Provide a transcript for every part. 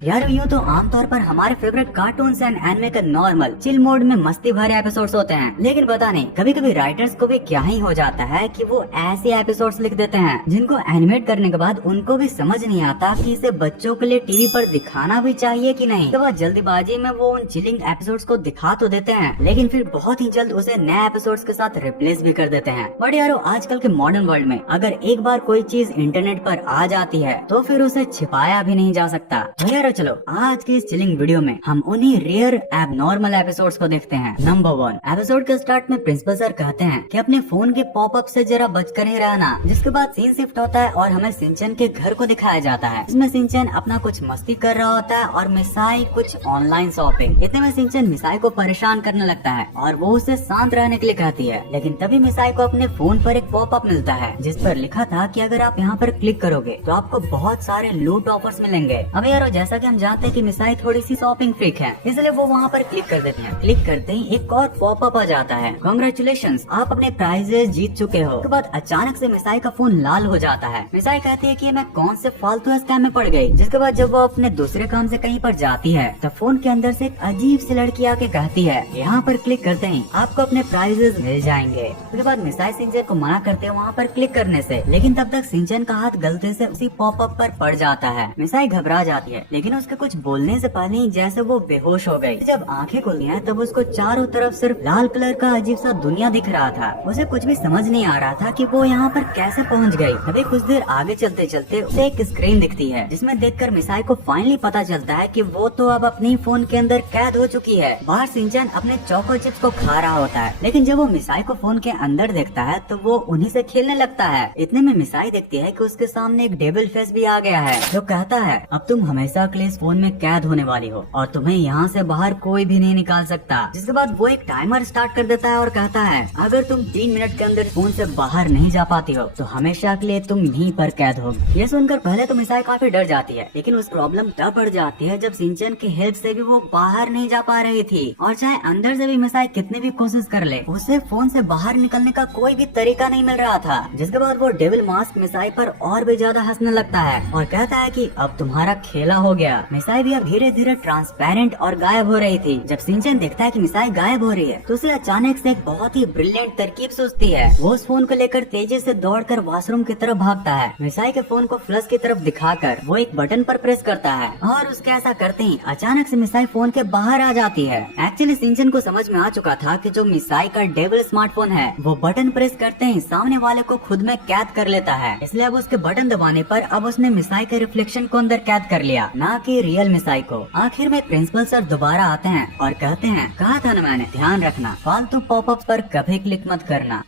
यार यूँ तो आमतौर पर हमारे फेवरेट कार्टून्स एंड एनिमे का नॉर्मल चिल मोड में मस्ती भरे एपिसोड्स होते हैं, लेकिन पता नहीं कभी कभी राइटर्स को भी क्या ही हो जाता है कि वो ऐसे एपिसोड्स लिख देते हैं जिनको एनिमेट करने के बाद उनको भी समझ नहीं आता कि इसे बच्चों के लिए टीवी पर दिखाना भी चाहिए कि नहीं। तो वह जल्दीबाजी में वो उन चिलिंग एपिसोड्स को दिखा तो देते हैं, लेकिन फिर बहुत ही जल्द उसे नए एपिसोड्स के साथ रिप्लेस भी कर देते हैं। बट यारो आजकल के मॉडर्न वर्ल्ड में अगर एक बार कोई चीज इंटरनेट पर आ जाती है तो फिर उसे छिपाया भी नहीं जा सकता। तो यारो चलो आज की इस चिलिंग वीडियो में हम उन्हीं रेयर एबनॉर्मल एपिसोड्स को देखते हैं। नंबर 1 एपिसोड के स्टार्ट में प्रिंसिपल सर कहते हैं कि अपने फोन के पॉपअप से जरा बचकर ही रहना। जिसके बाद सीन शिफ्ट होता है और हमें सिंचन के घर को दिखाया जाता है। इसमें सिंचन अपना कुछ मस्ती कर रहा होता है और मिसाई कुछ ऑनलाइन शॉपिंग। इतने में सिंचन मिसाई को परेशान करने लगता है और वो उसे शांत रहने के लिए कहती है, लेकिन तभी मिसाई को अपने फोन पर एक पॉपअप मिलता है जिस पर लिखा था कि अगर आप यहाँ पर क्लिक करोगे तो आपको बहुत सारे लूट ऑफर्स मिलेंगे। अब यारो जैसा कि हम जानते हैं कि मिसाई थोड़ी सी शॉपिंग फ्रीक है, इसलिए वो वहाँ पर क्लिक कर देती है। क्लिक करते ही एक और पॉपअप आ जाता है, कांग्रेचुलेशंस आप अपने प्राइजेस जीत चुके हो। उसके बाद अचानक से मिसाई का फोन लाल हो जाता है। मिसाई कहती है कि मैं कौन से फालतू स्कैम में पड़ गई। जिसके बाद जब वो अपने दूसरे काम से कहीं पर जाती है तो फोन के अंदर से एक अजीब सी लड़की आके कहती है यहाँ पर क्लिक करते ही आपको अपने प्राइजेस मिल जाएंगे। उसके बाद मिसाई सिंचन को मना करते हैं वहाँ पर क्लिक करने से, लेकिन तब तक सिंचन का हाथ गलती से उसी पॉपअप पर पड़ जाता है। मिसाई घबरा जाती है, लेकिन उसके कुछ बोलने से पहले ही जैसे वो बेहोश हो गई। जब आंखें खुली हैं तब उसको चारों तरफ सिर्फ लाल कलर का अजीब सा दुनिया दिख रहा था। उसे कुछ भी समझ नहीं आ रहा था कि वो यहाँ पर कैसे पहुँच गई। अभी कुछ देर आगे चलते चलते उसे एक स्क्रीन दिखती है जिसमें देखकर मिसाई को फाइनली पता चलता है कि वो तो अब अपनी फोन के अंदर कैद हो चुकी है। बाहर सिंचन अपने चोको चिप्स को खा रहा होता है, लेकिन जब वो मिसाई को फोन के अंदर देखता है तो वो उन्हीं से खेलने लगता है। इतने में मिसाई देखती है कि उसके सामने एक डेविल फेस भी आ गया है जो कहता है अब तुम हमेशा के लिए इस फोन में कैद होने वाली हो और तुम्हें यहाँ से बाहर कोई भी नहीं निकाल सकता। जिसके बाद वो एक टाइमर स्टार्ट कर देता है और कहता है अगर तुम 3 मिनट के अंदर फोन से बाहर नहीं जा पाती हो तो हमेशा के लिए तुम यहीं पर कैद होगी। ये सुनकर पहले तो मिसाई काफी डर जाती है, लेकिन उस प्रॉब्लम तब बढ़ जाती है जब सिंचन की हेल्प से भी वो बाहर नहीं जा पा रही थी और चाहे अंदर से भी मिसाई कितनी भी कोशिश कर ले उसे फोन से बाहर निकलने का कोई भी तरीका नहीं मिल रहा था। जिसके बाद वो डेविल मास्क मिसाई पर और भी ज्यादा हंसने लगता है और कहता है कि अब तुम्हारा खेला हो गया। मिसाई भी अब धीरे धीरे ट्रांसपेरेंट और गायब हो रही थी। जब सिंचन देखता है कि मिसाई गायब हो रही है तो उसे अचानक से एक बहुत ही ब्रिलियंट तरकीब सूझती है। वो उस फोन को लेकर तेजी से दौड़कर वॉशरूम की तरफ भागता है। मिसाई के फोन को फ्लश की तरफ दिखाकर वो एक बटन पर प्रेस करता है और उसके ऐसा करते ही अचानक से मिसाई फोन के बाहर आ जाती है। एक्चुअली सिंचन को समझ में आ चुका था कि जो मिसाई का डेविल स्मार्टफोन है वो बटन प्रेस करते ही सामने वाले को खुद में कैद कर लेता है, इसलिए अब उसके बटन दबाने पर अब उसने मिसाई के रिफ्लेक्शन को अंदर कैद कर लिया, ना कि रियल मिसाई को। आखिर में प्रिंसिपल सर दोबारा आते हैं और कहते हैं कहा था ना मैंने, ध्यान रखना फालतू पॉपअप पर कभी क्लिक मत करना।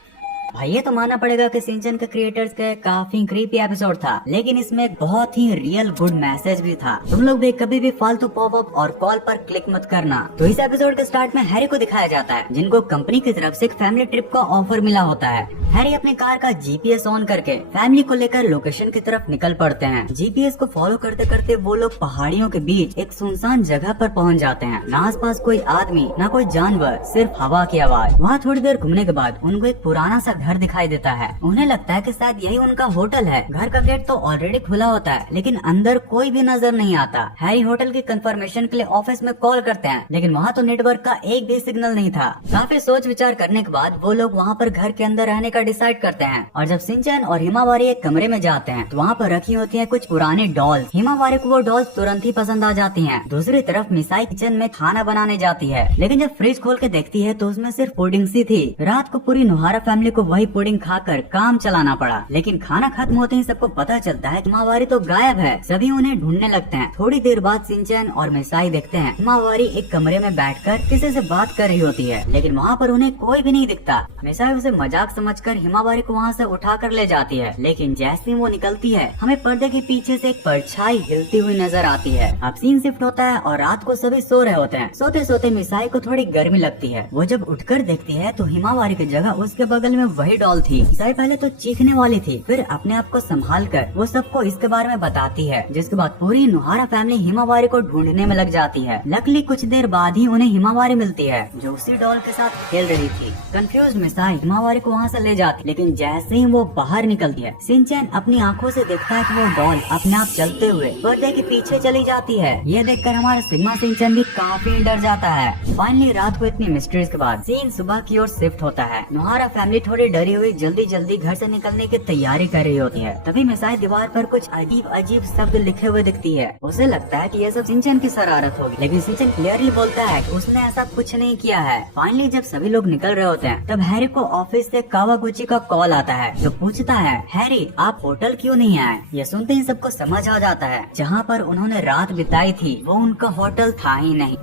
भाई ये तो मानना पड़ेगा कि सिंचन के क्रिएटर्स का काफी क्रीपी एपिसोड था, लेकिन इसमें एक बहुत ही रियल गुड मैसेज भी था। तुम लोग भी कभी भी फालतू पॉपअप और कॉल पर क्लिक मत करना। तो इस एपिसोड के स्टार्ट में हैरी को दिखाया जाता है जिनको कंपनी की तरफ से एक फैमिली ट्रिप का ऑफर मिला होता है। हैरी अपनी कार का जीपीएस ऑन करके फैमिली को लेकर लोकेशन की तरफ निकल पड़ते हैं। जीपीएस को फॉलो करते करते वो लोग पहाड़ियों के बीच एक सुनसान जगह पर पहुंच जाते हैं। ना आसपास कोई आदमी ना कोई जानवर, सिर्फ हवा की आवाज। वहाँ थोड़ी देर घूमने के बाद उनको एक पुराना सा घर दिखाई देता है। उन्हें लगता है कि शायद यही उनका होटल है। घर का गेट तो ऑलरेडी खुला होता है, लेकिन अंदर कोई भी नजर नहीं आता। हैरी होटल की कंफर्मेशन के लिए ऑफिस में कॉल करते हैं, लेकिन वहाँ तो नेटवर्क का एक भी सिग्नल नहीं था। काफी सोच विचार करने के बाद वो लोग वहाँ पर घर के अंदर रहने का डिसाइड करते हैं। और जब सिंचन और हिमावारी एक कमरे में जाते हैं तो वहाँ पर रखी होती है कुछ पुरानी डॉल्स। हिमावारी को वो डॉल्स तुरंत ही पसंद आ जाती है। दूसरी तरफ मिसाई किचन में खाना बनाने जाती है, लेकिन जब फ्रिज खोल के देखती है तो उसमें सिर्फ पुडिंग सी थी। रात को पूरी नुहारा फैमिली को वही पुडिंग खाकर काम चलाना पड़ा, लेकिन खाना खत्म होते ही सबको पता चलता है कि हिमावारी तो गायब है। सभी उन्हें ढूंढने लगते हैं। थोड़ी देर बाद सिंचन और मिसाई देखते हैं हिमावारी एक कमरे में बैठकर किसी से बात कर रही होती है, लेकिन वहाँ पर उन्हें कोई भी नहीं दिखता। मिसाई उसे मजाक समझकर हिमावारी को वहाँ से उठाकर ले जाती है, लेकिन जैसे ही वो निकलती है हमें पर्दे के पीछे से एक परछाई हिलती हुई नजर आती है। अब सीन शिफ्ट होता है और रात को सभी सो रहे होते हैं। सोते सोते मिसाई को थोड़ी गर्मी लगती है। वो जब उठकर देखती है तो हिमावारी की जगह उसके बगल में वही डॉल थी। साई पहले तो चीखने वाली थी, फिर अपने आप को संभाल कर वो सबको इसके बारे में बताती है, जिसके बाद पूरी नुहारा फैमिली हिमावारी को ढूंढने में लग जाती है। लकीली कुछ देर बाद ही उन्हें हिमावारी मिलती है, जो उसी डॉल के साथ खेल रही थी। कंफ्यूज मिसाई हिमावारी को वहाँ से ले जाती, लेकिन जैसे ही वो बाहर निकलती है, शिनचैन अपनी आंखों से देखता है कि वो डॉल अपने आप चलते हुए पर्दे के पीछे चली जाती है। ये देखकर हमारा सिग्मा शिनचैन भी काफी डर जाता है। फाइनली रात को इतनी मिस्ट्रीज के बाद सीन सुबह की ओर शिफ्ट होता है। नुहारा फैमिली थोड़ी डरी हुई जल्दी जल्दी घर से निकलने की तैयारी कर रही होती है। तभी मिसाई दीवार पर कुछ अजीब अजीब शब्द लिखे हुए दिखती है। उसे लगता है कि ये सब शिनचैन की शरारत होगी, लेकिन शिनचैन क्लियरली बोलता है कि उसने ऐसा कुछ नहीं किया है। फाइनली जब सभी लोग निकल रहे होते हैं, तब हैरी को ऑफिस से कावागुची का कॉल आता है, जो पूछता है, हैरी आप होटल क्यों नहीं आए? ये सुनते ही सबको समझ आ जाता है, जहाँ पर उन्होंने रात बिताई थी वो उनका होटल था ही नहीं।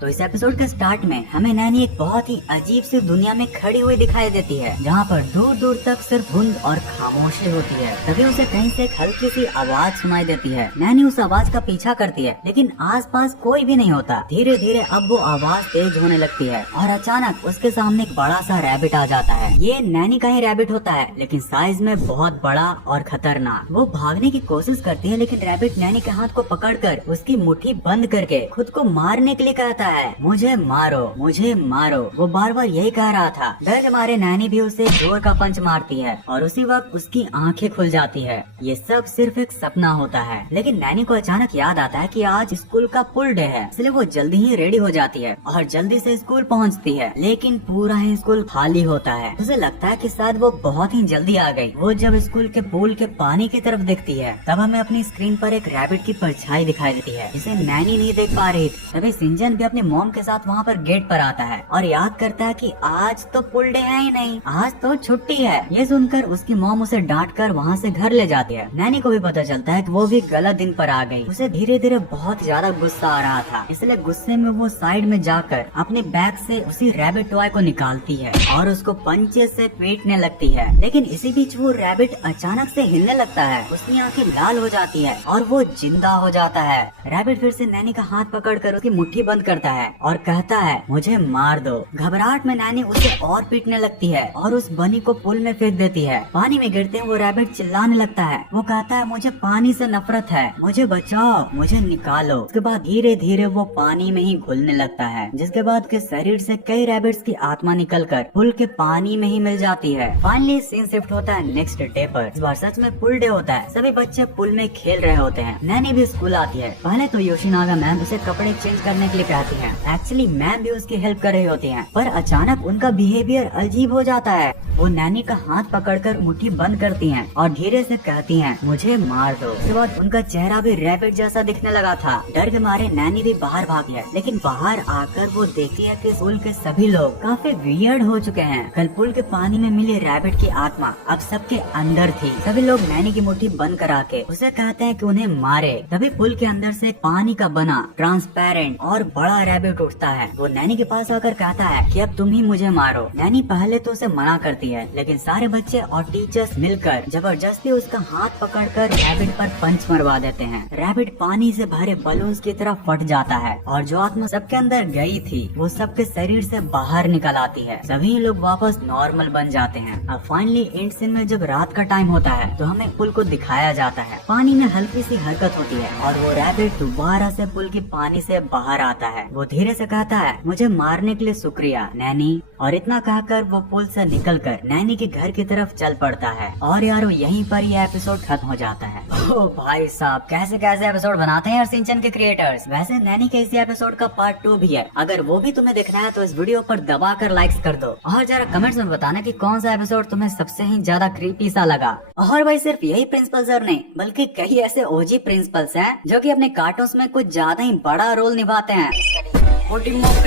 तो इस एपिसोड के स्टार्ट में हमें नैनी एक बहुत ही अजीब सी दुनिया में खड़ी हुई दिखाई देती है, जहाँ पर दूर दूर तक सिर्फ धुंध और खामोशी होती है। तभी उसे कहीं से एक हल्की सी आवाज सुनाई देती है। नैनी उस आवाज का पीछा करती है, लेकिन आसपास कोई भी नहीं होता। धीरे धीरे अब वो आवाज तेज होने लगती है और अचानक उसके सामने एक बड़ा सा रैबिट आ जाता है। ये नैनी का ही रैबिट होता है, लेकिन साइज में बहुत बड़ा और खतरनाक। वो भागने की कोशिश करती है, लेकिन रैबिट नैनी के हाथ को पकड़कर उसकी मुट्ठी बंद करके खुद को मारने के लिए कहता है, मुझे मारो, मुझे मारो। वो बार बार यही कह रहा था। डर के मारे नैनी भी उसे जोर का पंच मारती है और उसी वक्त उसकी आंखें खुल जाती है। ये सब सिर्फ एक सपना होता है, लेकिन नैनी को अचानक याद आता है कि आज स्कूल का फुल डे है, इसलिए वो जल्दी ही रेडी हो जाती है और जल्दी से स्कूल पहुंचती है। लेकिन पूरा ही स्कूल खाली होता है। उसे लगता है कि शायद वो बहुत ही जल्दी आ गई। वो जब स्कूल के पूल के पानी की तरफ देखती है, तब हमें अपनी स्क्रीन पर एक रैबिट की परछाई दिखाई देती है, जिसे नैनी नहीं देख पा रही। तभी शिनचैन भी अपनी मॉम के साथ वहाँ पर गेट पर आता है और याद करता है कि आज तो फुल डे है ही नहीं, आज तो छुट्टी है। ये सुनकर उसकी मॉम उसे डांट कर वहाँ से घर ले जाती है। नैनी को भी पता चलता है कि वो भी गलत दिन पर आ गई। उसे धीरे धीरे बहुत ज्यादा गुस्सा आ रहा था, इसलिए गुस्से में वो साइड में जाकर अपने बैग से उसी रैबिट टॉय को निकालती है और उसको पंचे से पीटने लगती है। लेकिन इसी बीच वो रैबिट अचानक से हिलने लगता है, उसकी आंखें लाल हो जाती है और वो जिंदा हो जाता है। रैबिट फिर से नैनी का हाथ पकड़कर उसकी मुट्ठी बंद करता है और कहता है, मुझे मार दो। घबराहट में नैनी उसे और पीटने लगती है और उस बनी को पुल में फेंक देती है। पानी में गिरते वो रैबिट चिल्लाने लगता है। वो कहता है, मुझे पानी से नफरत है, मुझे बचाओ, मुझे निकालो। उसके बाद धीरे धीरे वो पानी में ही घुलने लगता है, जिसके बाद के शरीर से कई रैबिट्स की आत्मा निकलकर पुल के पानी में ही मिल जाती है। फाइनली सीन शिफ्ट होता है नेक्स्ट डे पर। इस बार सच में पुल डे होता है। सभी बच्चे पुल में खेल रहे होते हैं। नैनी भी स्कूल आती है। पहले तो योशिनागा मैम उसे कपड़े चेंज करने के लिए कहती है। एक्चुअली मैम भी उसकी हेल्प कर रही होती हैं, पर अचानक उनका बिहेवियर अजीब हो जाता है। वो नैनी का हाथ पकड़कर मुट्ठी बंद करती हैं और धीरे से कहती हैं, मुझे मार दो। उसके बाद उनका चेहरा भी रैबिट जैसा दिखने लगा था। डर के मारे नैनी भी बाहर भागी है, लेकिन बाहर आकर वो देखती है कि पुल के सभी लोग काफी वियर्ड हो चुके हैं। कल पुल के पानी में मिली रैबिट की आत्मा अब सबके अंदर थी। सभी लोग नैनी की मुट्ठी बंद करा के उसे कहते हैं कि उन्हें मारे। तभी पुल के अंदर से पानी का बना ट्रांसपेरेंट और बड़ा रैबिट उठता है। वो नैनी के पास आकर कहता है कि अब तुम ही मुझे मारो। नैनी पहले तो उसे मना करती है, लेकिन सारे बच्चे और टीचर्स मिलकर जबरदस्ती उसका हाथ पकड़कर रैबिट पर पंच मरवा देते हैं। रैबिट पानी से भरे बलून्स की तरफ फट जाता है और जो आत्मा सबके अंदर गई थी वो सबके शरीर से बाहर निकल आती है। सभी लोग वापस नॉर्मल बन जाते हैं। अब फाइनली एंड सीन में जब रात का टाइम होता है तो हमें पुल को दिखाया जाता है। पानी में हल्की सी हरकत होती है और वो रैबिट दोबारा से पुल की पानी से बाहर आता है। वो धीरे से कहता है, मुझे मारने के लिए शुक्रिया नैनी। और इतना कहकर वो पुल से निकलकर नैनी के घर की तरफ चल पड़ता है। और यारो यहीं पर ये एपिसोड खत्म हो जाता है। ओ भाई साहब, कैसे कैसे एपिसोड बनाते हैं यार शिनचैन के क्रिएटर्स। वैसे नैनी के इसी एपिसोड का पार्ट 2 भी है। अगर वो भी तुम्हें देखना है तो इस वीडियो पर दबाकर लाइक्स कर दो और जरा कमेंट्स में बताना कि कौन सा एपिसोड तुम्हें सबसे ही ज्यादा क्रीपी सा लगा। और भाई सिर्फ यही प्रिंसिपल सर नहीं, बल्कि कई ऐसे ओजी प्रिंसिपल्स हैं जो कि अपने कार्टून्स में कुछ ज्यादा ही बड़ा रोल निभाते हैं।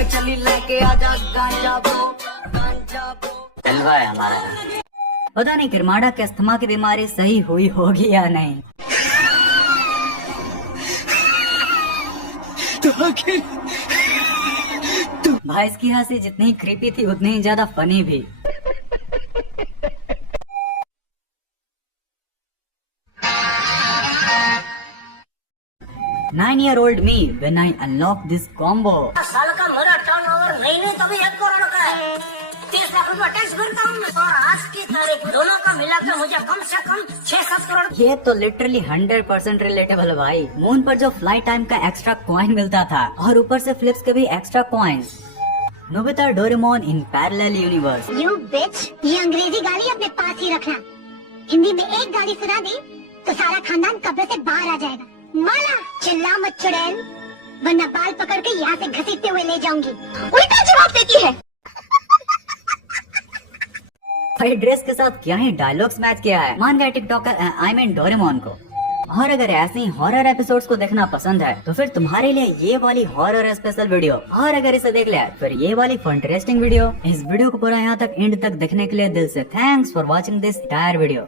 चली लेके आजा गांजा चलवा है हमारा। पता नहीं किरमाड़ा के अस्थमा की बीमारी सही हुई होगी या नहीं। भाई इसकी हंसी जितनी क्रीपी थी उतनी ही ज्यादा फनी भी। Nine-year-old me when I unlock this combo। साल का मेरा टर्नओवर नहीं तभी 1 करोड़ का है। 30 लाख रुपया टैक्स भरता हूँ मैं, और आज की तारीख दोनों का मिलाकर मुझे कम से कम 6-7 करोड़। ये तो लिटरली 100% रिलेटेबल है भाई। मून पर जो फ्लाइट टाइम का एक्स्ट्रा कॉइन मिलता था और ऊपर से फ्लिप्स के भी extra coins. Nobita Doraemon in parallel universe. You बिच, ये अंग्रेजी गाली अपने पास ही रखना। हिंदी में एक गाली सुना दी तो सारा खानदान कब्र से बाहर आ जाएगा। माला चिल्ला मत चुड़ैल, वरना बाल पकड़ के यहाँ से घसीटते हुए ले जाऊंगी। उल्टा जवाब देती है। भाई ड्रेस के साथ क्या ही डायलॉग्स मैच किया है। मान गए टिकटॉकर आई मीन डोरेमोन को। और अगर ऐसे ही हॉरर एपिसोड्स को देखना पसंद है तो फिर तुम्हारे लिए ये वाली हॉरर स्पेशल वीडियो, और अगर इसे देख लिया फिर ये वाली फंटरेस्टिंग वीडियो। इस वीडियो को पूरा यहाँ तक एंड तक देखने के लिए दिल से thanks for watching this entire video.